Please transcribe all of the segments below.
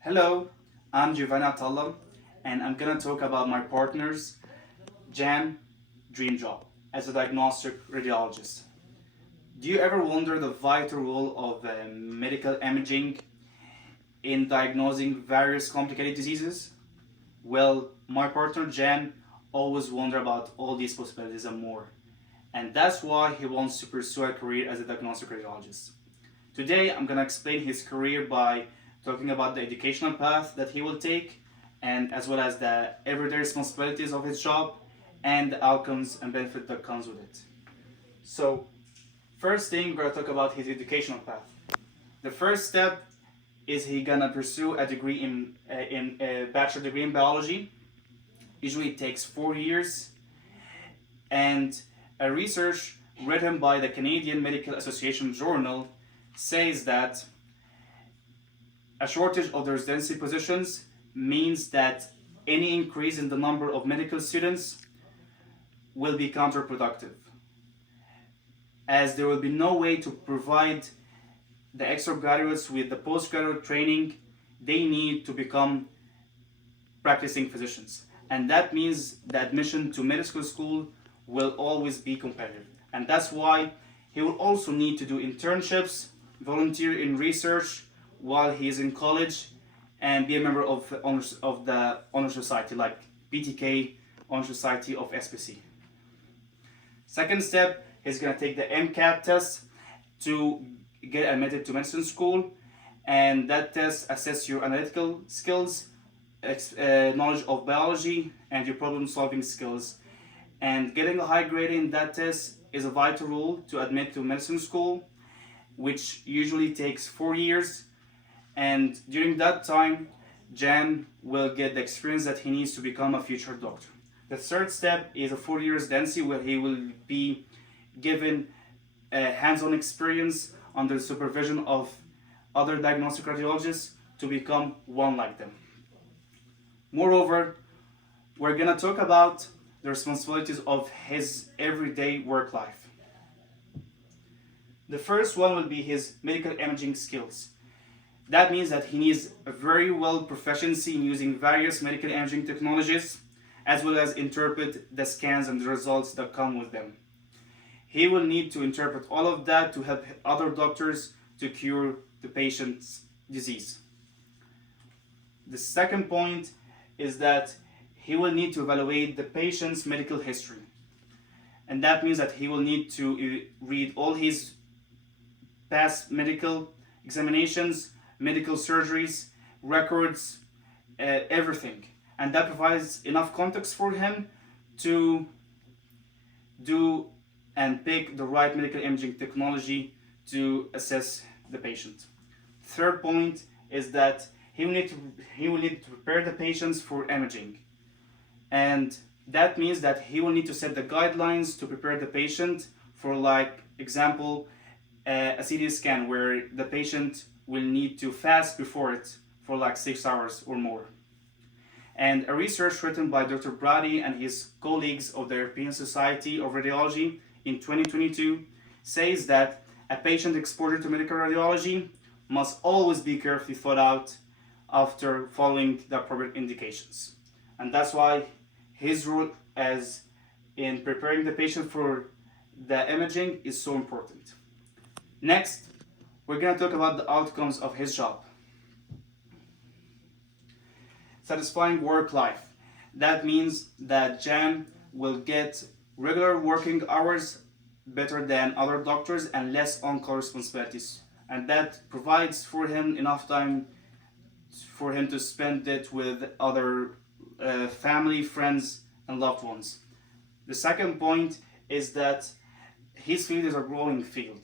Hello, I'm Giovanni Atalla, and I'm gonna talk about my partner's Jan dream job as a diagnostic radiologist. Do you ever wonder the vital role of medical imaging in diagnosing various complicated diseases? Well, my partner Jan always wonder about all these possibilities and more, and that's why he wants to pursue a career as a diagnostic radiologist. Today, I'm gonna explain his career by talking about the educational path that he will take, and as well as the everyday responsibilities of his job and the outcomes and benefit that comes with it. So, first thing we're gonna talk about his educational path. The first step is he gonna pursue a degree in a bachelor degree in biology. Usually, it takes 4 years, and a research written by the Canadian Medical Association Journal says that a shortage of the residency positions means that any increase in the number of medical students will be counterproductive, as there will be no way to provide the extra graduates with the postgraduate training they need to become practicing physicians. And that means the admission to medical school will always be competitive. And that's why he will also need to do internships, volunteer in research while he is in college, and be a member of the honor society like BTK Honor Society of SPC. Second step, he's gonna take the MCAT test to get admitted to medicine school, and that test assess your analytical skills, knowledge of biology, and your problem-solving skills. And getting a high grade in that test is a vital rule to admit to medicine school, which usually takes 4 years. And during that time, Jan will get the experience that he needs to become a future doctor. The third step is a 4 year residency where he will be given a hands-on experience under the supervision of other diagnostic radiologists to become one like them. Moreover, we're gonna talk about the responsibilities of his everyday work life. The first one will be his medical imaging skills. That means that he needs a very well proficiency in using various medical imaging technologies, as well as interpret the scans and the results that come with them. He will need to interpret all of that to help other doctors to cure the patient's disease. The second point is that he will need to evaluate the patient's medical history. And that means that he will need to read all his past medical examinations, medical surgeries, records, everything. And that provides enough context for him to do and pick the right medical imaging technology to assess the patient. Third point is that he will need to prepare the patients for imaging. And that means that he will need to set the guidelines to prepare the patient for, like, example, a CT scan where the patient will need to fast before it for like 6 hours or more. And a research written by Dr. Brady and his colleagues of the European Society of Radiology in 2022 says that a patient exposure to medical radiology must always be carefully thought out after following the appropriate indications. And that's why his role as in preparing the patient for the imaging is so important. Next, we're going to talk about the outcomes of his job. Satisfying work life. That means that Jan will get regular working hours better than other doctors and less on-call responsibilities. And that provides for him enough time for him to spend it with other family, friends, and loved ones. The second point is that his field is a growing field.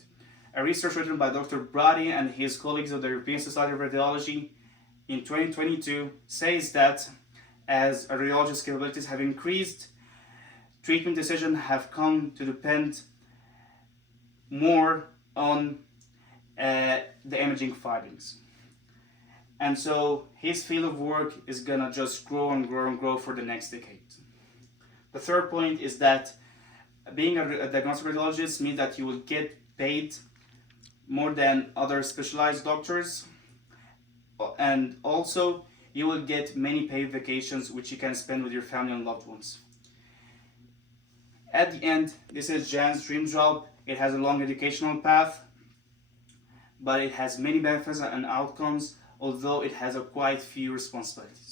A research written by Dr. Brady and his colleagues of the European Society of Radiology in 2022 says that as a radiologist's capabilities have increased, treatment decisions have come to depend more on the imaging findings. And so his field of work is gonna just grow and grow and grow for the next decade. The third point is that being a diagnostic radiologist means that you will get paid more than other specialized doctors, and also you will get many paid vacations which you can spend with your family and loved ones. At the end, this is Jan's dream job. It has a long educational path, but it has many benefits and outcomes, although it has a quite few responsibilities.